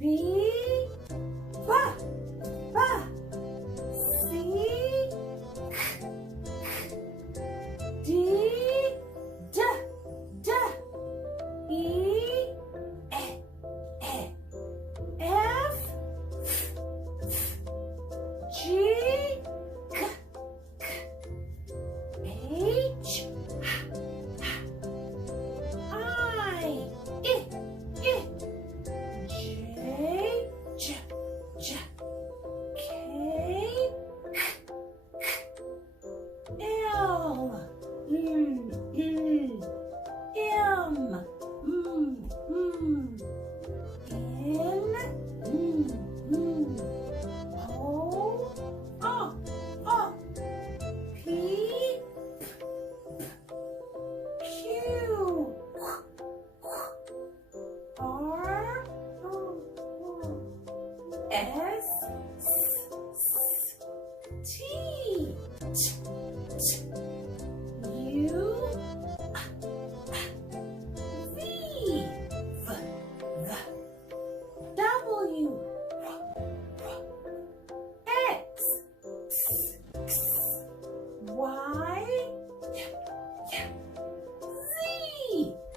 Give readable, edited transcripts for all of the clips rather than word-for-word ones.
B, ba, ba. C, D, d, d. E, F, G, K, H, I, J, K, L, M, N, O, P, Q, R, S, T, U, V, W, X, Y,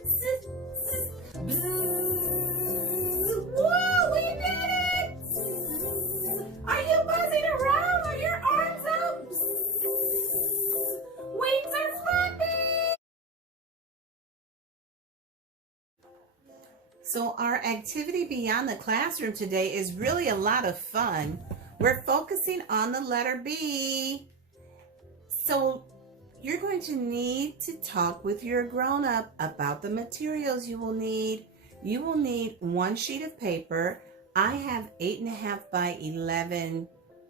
Z, Whoa, we did it! Are you buzzing around? Are your arms up? Wings are flapping! So our activity beyond the classroom today is really a lot of fun. We're focusing on the letter B. So you're going to need to talk with your grown-up about the materials you will need. You will need one sheet of paper. I have 8.5 by 11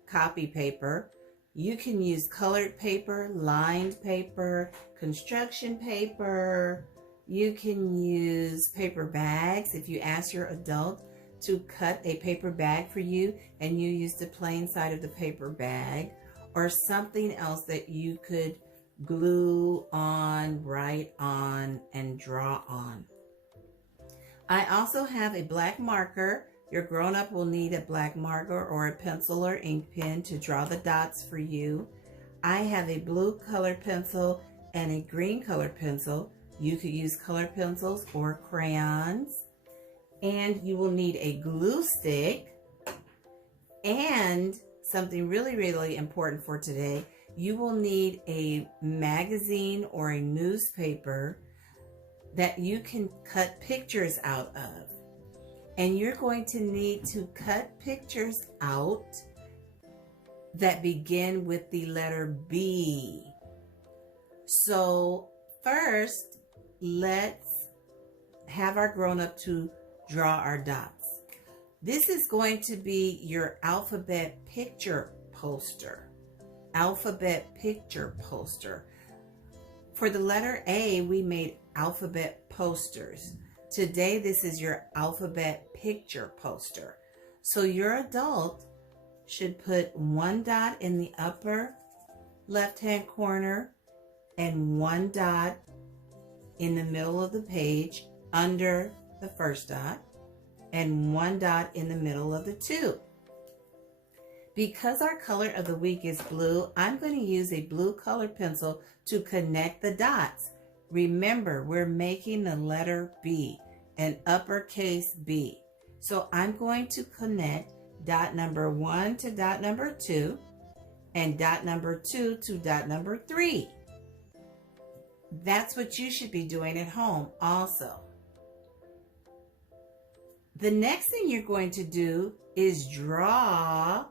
copy paper. You can use colored paper, lined paper, construction paper. You can use paper bags if you ask your adult to cut a paper bag for you and you use the plain side of the paper bag, or something else that you could glue on, write on, and draw on. I also have a black marker. Your grown-up will need a black marker or a pencil or ink pen to draw the dots for you. I have a blue colored pencil and a green colored pencil. You could use colored pencils or crayons. And you will need a glue stick, and something really, really important for today, you will need a magazine or a newspaper that you can cut pictures out of. And you're going to need to cut pictures out that begin with the letter B. So first, let's have our grown-up to draw our dots. This is going to be your alphabet picture poster. Alphabet picture poster. For the letter A, we made alphabet posters. Today, this is your alphabet picture poster. So your adult should put one dot in the upper left-hand corner and one dot in the middle of the page under the first dot, and one dot in the middle of the two. Because our color of the week is blue, I'm going to use a blue colored pencil to connect the dots. Remember, we're making the letter B, an uppercase B. So I'm going to connect dot number 1 to dot number 2, and dot number 2 to dot number 3. That's what you should be doing at home also. The next thing you're going to do is draw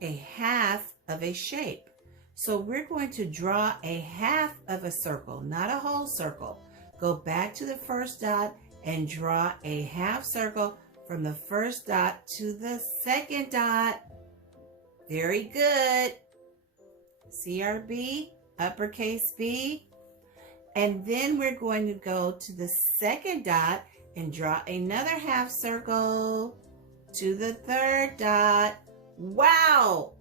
a half of a shape. So we're going to draw a half of a circle, not a whole circle. Go back to the first dot and draw a half circle from the first dot to the second dot. Very good. CRB, uppercase B. And then we're going to go to the second dot and draw another half circle to the third dot. Wow!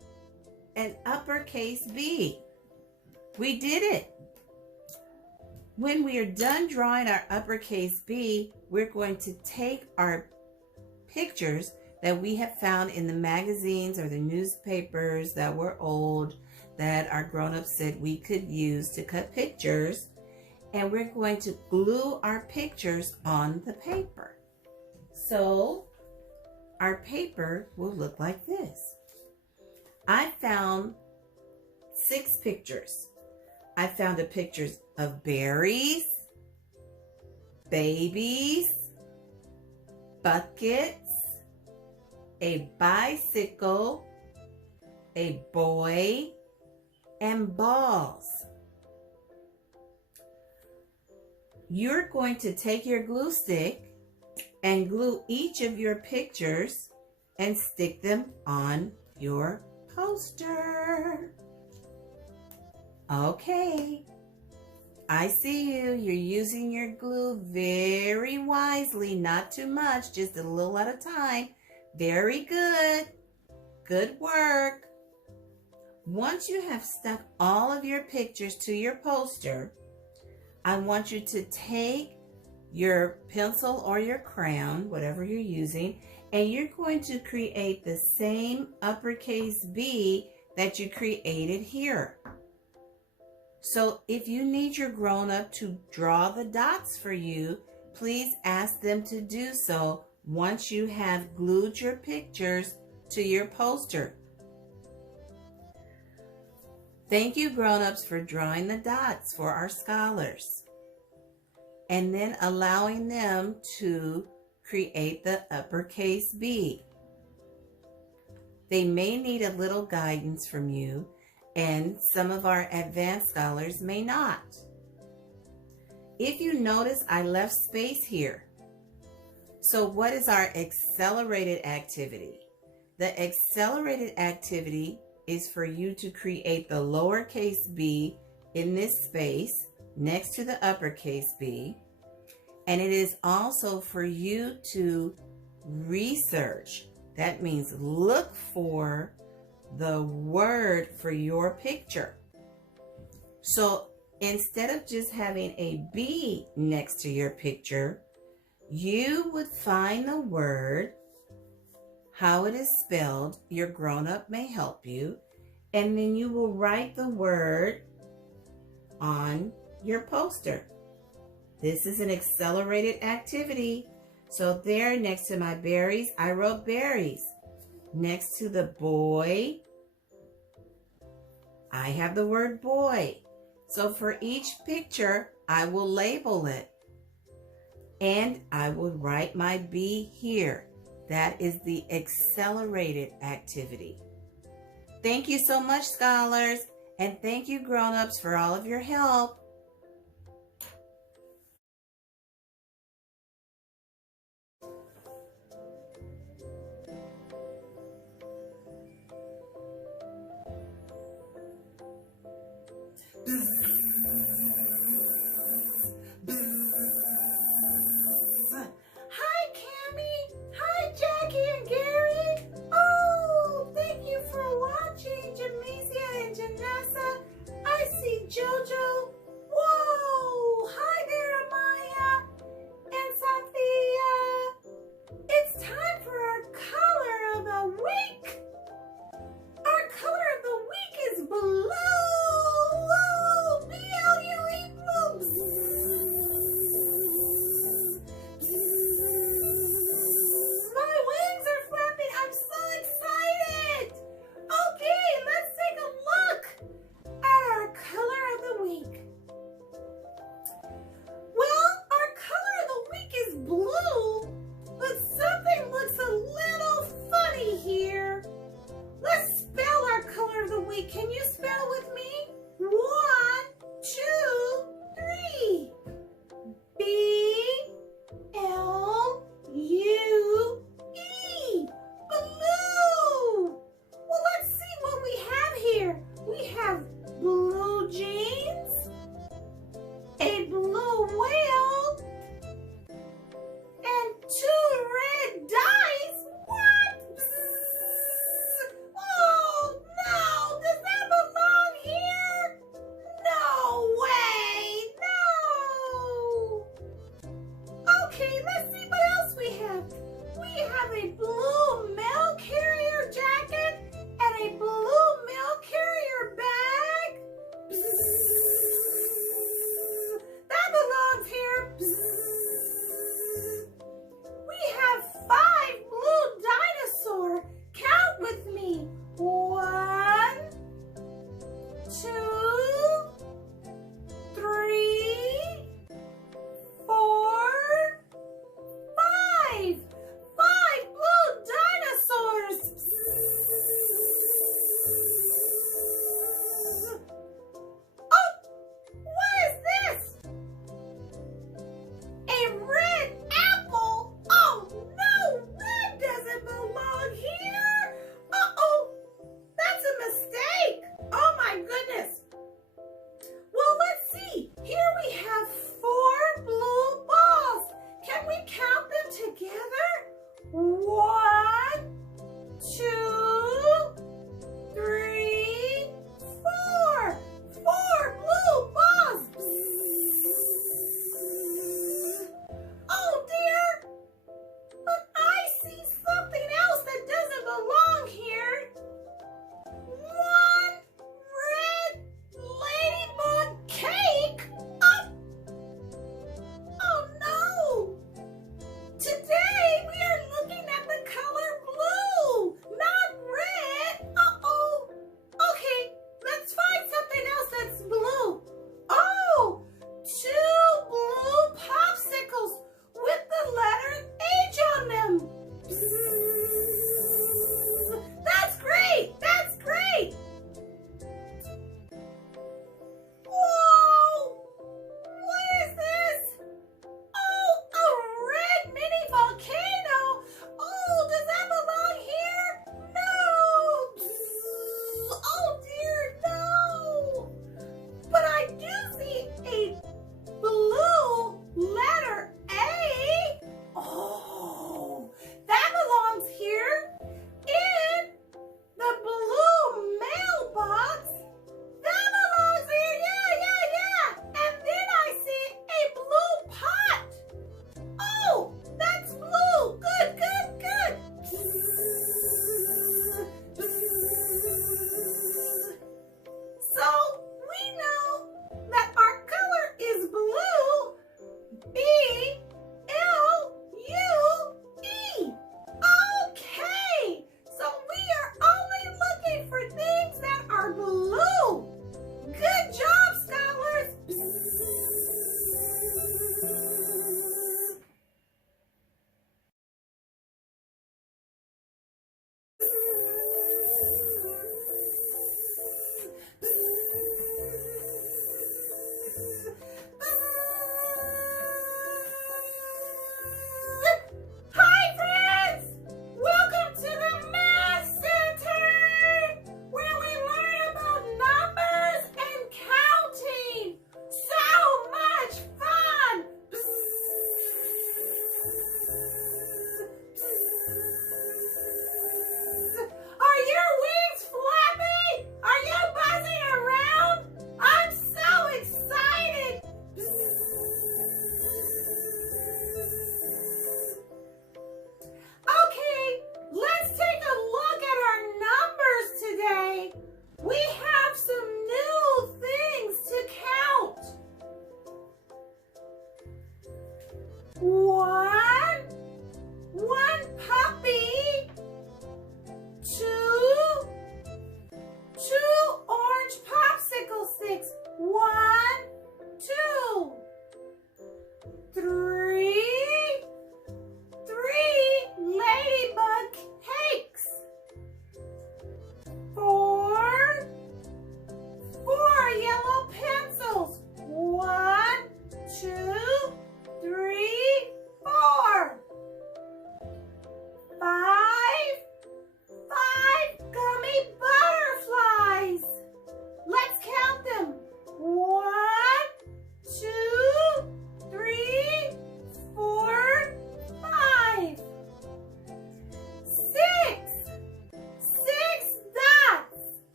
An uppercase B. We did it. When we are done drawing our uppercase B, we're going to take our pictures that we have found in the magazines or the newspapers that were old, that our grown-ups said we could use to cut pictures. And we're going to glue our pictures on the paper. So our paper will look like this. I found 6 pictures. I found a pictures of berries, babies, buckets, a bicycle, a boy, and balls. You're going to take your glue stick and glue each of your pictures and stick them on your poster. Okay, I see you. You're using your glue very wisely, not too much, just a little at a time. Very good. Good work. Once you have stuck all of your pictures to your poster, I want you to take your pencil or your crayon, whatever you're using, and you're going to create the same uppercase B that you created here. So if you need your grown-up to draw the dots for you, please ask them to do so once you have glued your pictures to your poster. Thank you, grown-ups, for drawing the dots for our scholars and then allowing them to create the uppercase B. They may need a little guidance from you, and some of our advanced scholars may not. If you notice, I left space here. So what is our accelerated activity? The accelerated activity is for you to create the lowercase b in this space next to the uppercase B. And it is also for you to research. That means look for the word for your picture. So instead of just having a B next to your picture, you would find the word, how it is spelled. Your grown-up may help you, and then you will write the word on your poster. This is an accelerated activity. So there, next to my berries, I wrote berries. Next to the boy, I have the word boy. So for each picture, I will label it. And I will write my B here. That is the accelerated activity. Thank you so much, scholars. And thank you, grown-ups, for all of your help. Hi, Cammie. Hi, Jackie and Gary. Oh, thank you for watching, Jamesia and Janessa. I see JoJo.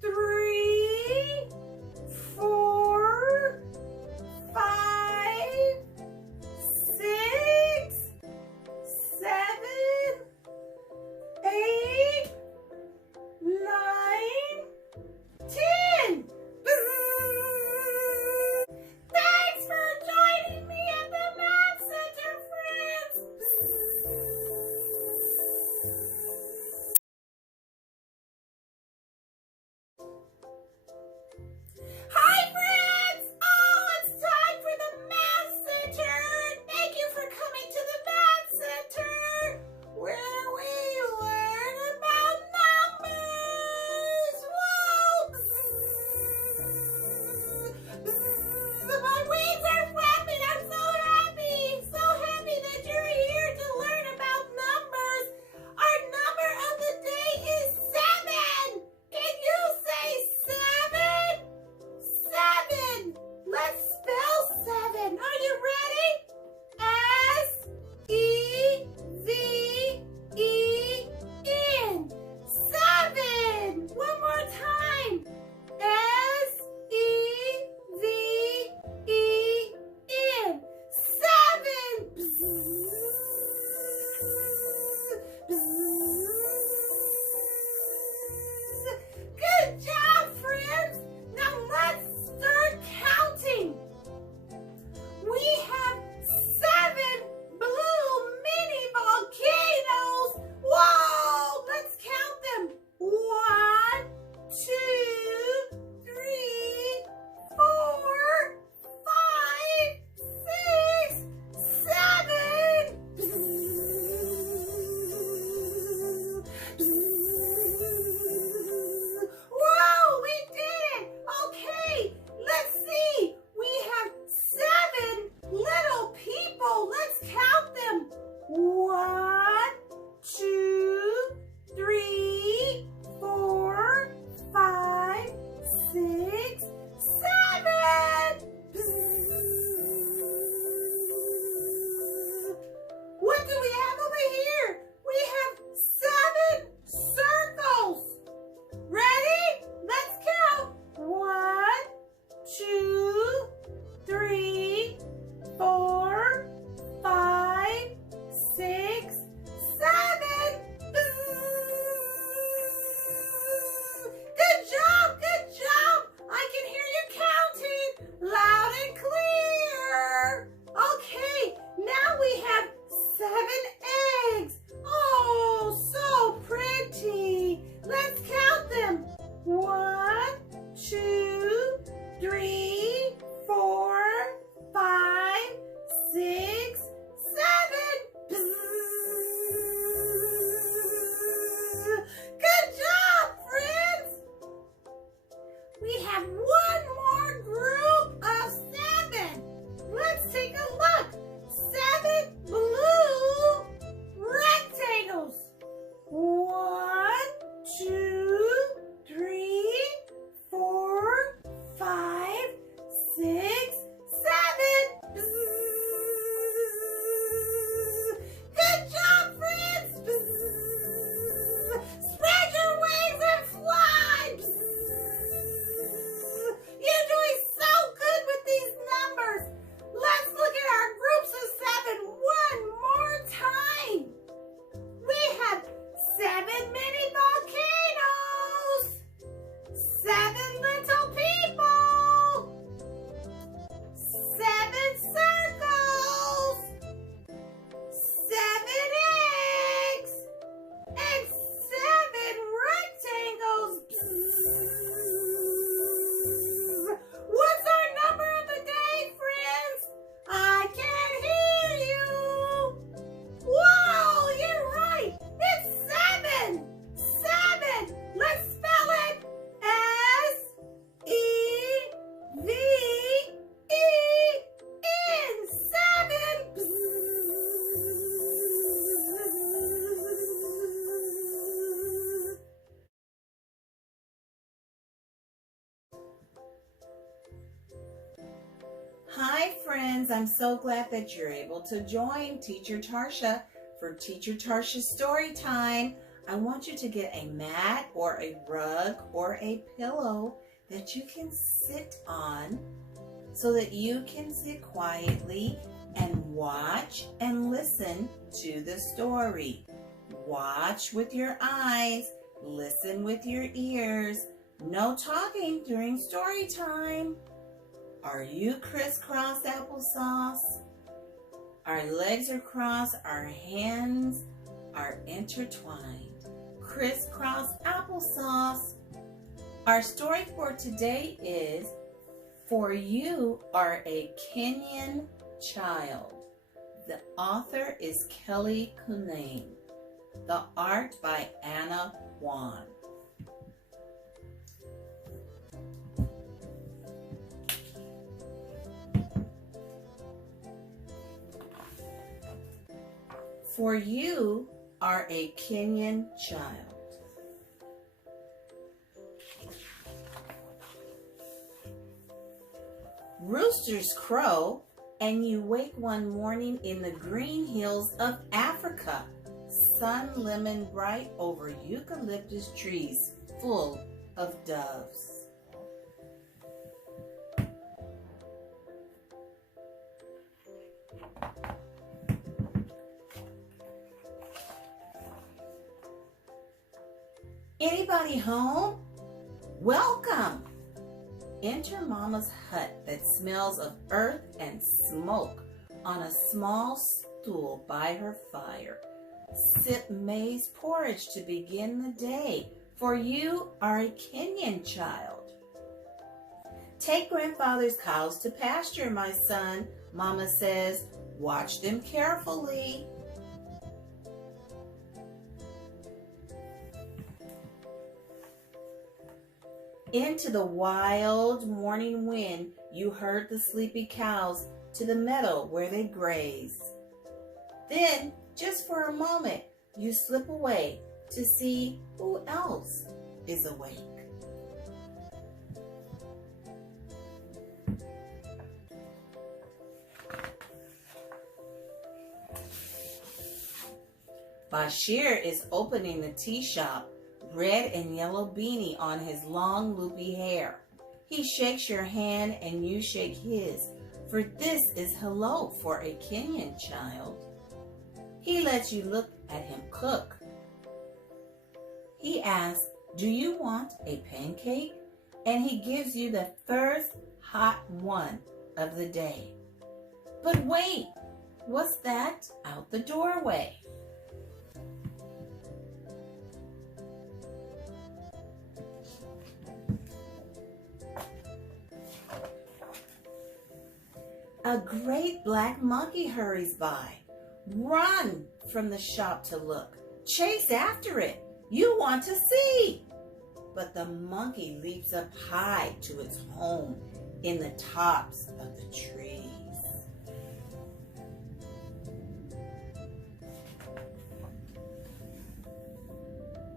3, 4, 5, 6, 7, 8, 9, 10. Thanks for joining me at the Math Center, friends. Hi, friends! Oh, it's time for the Math Center! Thank you for coming to the Math Center, where we learn about numbers! Whoa! My wings are flapping! I'm so happy! So happy that you're here to learn about numbers! Our number of the day is 7! Can you say 7? 7. Let's spell 7. Are you ready? S-E-V-E-N. 7. One more time. S-E-V-E-N. 7. Good job, friends. Now let's start counting. We have 7 blue mini volcanoes. Whoa! Let's count them. 1, 2, 3, 4, 5, 6, 7. Whoa, we did it! Okay, let's see. We have 7 little people. Let's count them. 1, 2, 3, 4, 5, 6, 7. What do we have over here? We have 7 circles. Ready? Let's count. 1, 2, 3, 4, 5, 6, 7. Good job, good job. I can hear you counting loud and clear. Okay, now we have 7 eggs. Oh, so pretty. Let's count them. 1, 2, 3, 4, 5, 6, 7. Good job, friends. We have one more group of 7. Let's take a look. 7 blue rectangles. 1, 2, 3, 4, 5, 6, 7. Good job, friends. Spread your wings and fly. You're doing so good with these numbers. Let's look at our groups of 7 one more time. We have 7 mini volcanoes, 7 little people, 7 circles, 7 eggs, and 7 rectangles. What's our number of the day, friends? I can't hear you. Whoa, you're right. It's 7. 7. Let's spell it. S-E-V-E-N. 7. Hi, friends. I'm so glad that you're able to join Teacher Tarsha for Teacher Tarsha's Story Time. I want you to get a mat or a rug or a pillow that you can sit on so that you can sit quietly and watch and listen to the story. Watch with your eyes, listen with your ears. No talking during story time. Are you crisscross applesauce? Our legs are crossed, our hands are intertwined. Crisscross applesauce. Our story for today is For You Are a Kenyan Child. The author is Kelly Kunane. The art by Anna Wan. For you are a Kenyan child. Roosters crow, and you wake one morning in the green hills of Africa. Sun lemon bright over eucalyptus trees full of doves. Anybody home? Welcome! Enter Mama's hut that smells of earth and smoke on a small stool by her fire. Sip maize porridge to begin the day, for you are a Kenyan child. Take grandfather's cows to pasture, my son, Mama says. Watch them carefully. Into the wild morning wind, you herd the sleepy cows to the meadow where they graze. Then, just for a moment, you slip away to see who else is awake. Bashir is opening the tea shop, red and yellow beanie on his long loopy hair. He shakes your hand and you shake his, for this is hello for a Kenyan child. He lets you look at him cook. He asks, do you want a pancake? And he gives you the first hot one of the day. But wait, what's that out the doorway? A great black monkey hurries by. Run from the shop to look. Chase after it. You want to see. But the monkey leaps up high to its home in the tops of the trees.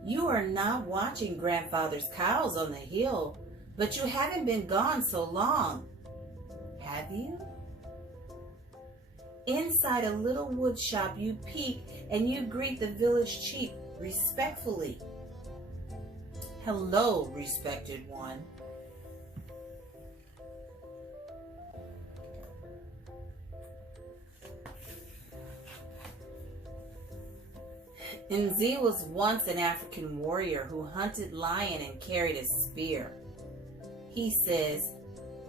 You are not watching grandfather's cows on the hill, but you haven't been gone so long. Have you? Inside a little wood shop you peek and you greet the village chief respectfully. Hello, respected one. Nzi was once an African warrior who hunted lion and carried a spear. He says,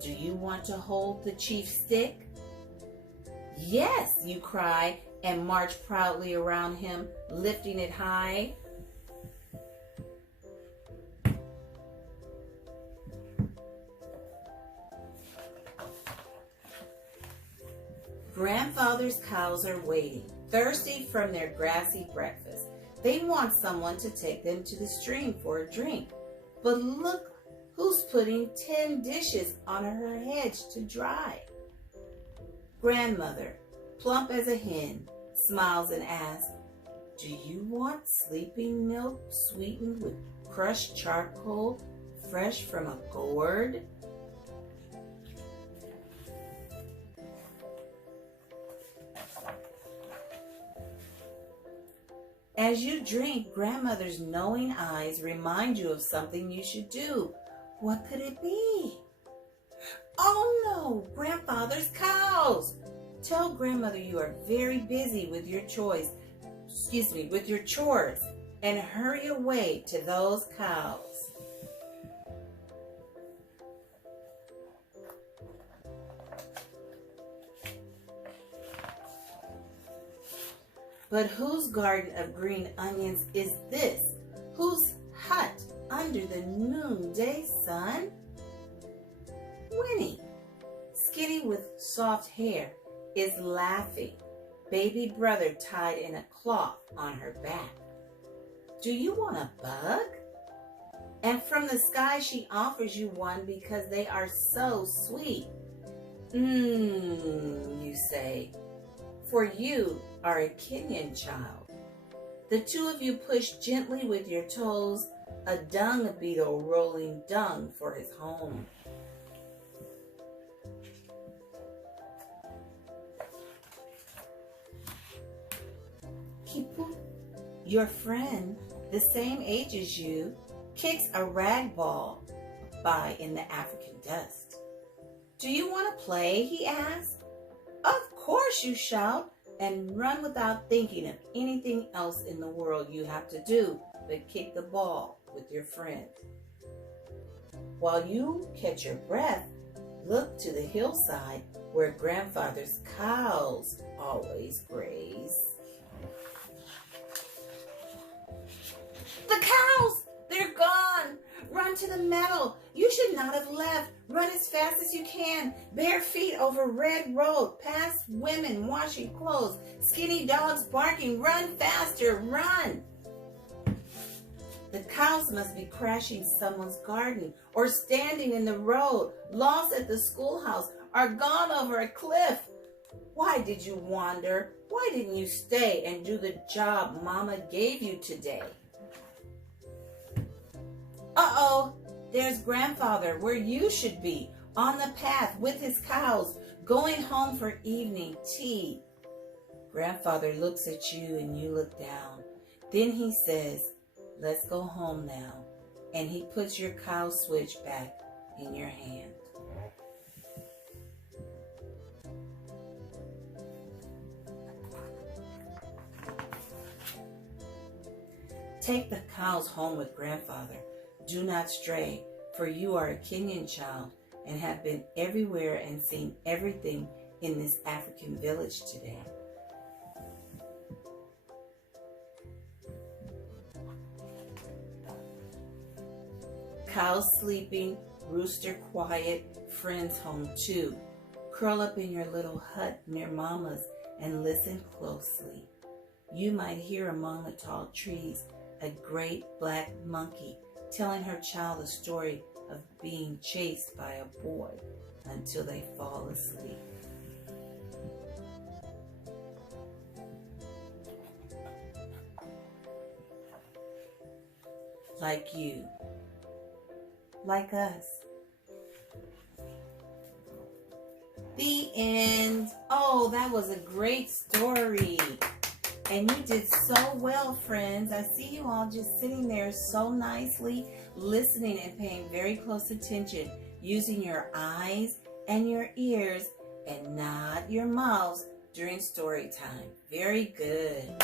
do you want to hold the chief's stick? Yes, you cry and march proudly around him, lifting it high. Grandfather's cows are waiting, thirsty from their grassy breakfast. They want someone to take them to the stream for a drink. But look who's putting 10 dishes on her hedge to dry. Grandmother, plump as a hen, smiles and asks, do you want sleeping milk sweetened with crushed charcoal, fresh from a gourd? As you drink, grandmother's knowing eyes remind you of something you should do. What could it be? Oh no, grandfather's cows. Tell grandmother you are very busy with your chores, and hurry away to those cows. But whose garden of green onions is this? Whose hut under the noonday sun? Winnie, Skinny with soft hair, is laughing, baby brother tied in a cloth on her back. Do you want a bug? And from the sky she offers you one because they are so sweet. You say, for you are a Kenyan child. The two of you push gently with your toes, a dung beetle rolling dung for his home. Kipu, your friend, the same age as you, kicks a rag ball by in the African dust. Do you want to play? He asks. Of course, you shout, and run without thinking of anything else in the world you have to do but kick the ball with your friend. While you catch your breath, look to the hillside where grandfather's cows always graze. The cows! They're gone! Run to the meadow. You should not have left. Run as fast as you can. Bare feet over red road. Past women washing clothes. Skinny dogs barking. Run faster. Run! The cows must be crashing someone's garden or standing in the road, lost at the schoolhouse, or gone over a cliff. Why did you wander? Why didn't you stay and do the job Mama gave you today? Uh-oh, there's grandfather where you should be, on the path with his cows, going home for evening tea. Grandfather looks at you and you look down. Then he says, let's go home now. And he puts your cow switch back in your hand. Take the cows home with grandfather. Do not stray, for you are a Kenyan child and have been everywhere and seen everything in this African village today. Cows sleeping, rooster quiet, friends home too. Curl up in your little hut near Mama's and listen closely. You might hear among the tall trees a great black monkey telling her child a story of being chased by a boy until they fall asleep. Like you. Like us. The end. Oh, that was a great story. And you did so well, friends. I see you all just sitting there so nicely, listening and paying very close attention, using your eyes and your ears and not your mouths during story time. Very good.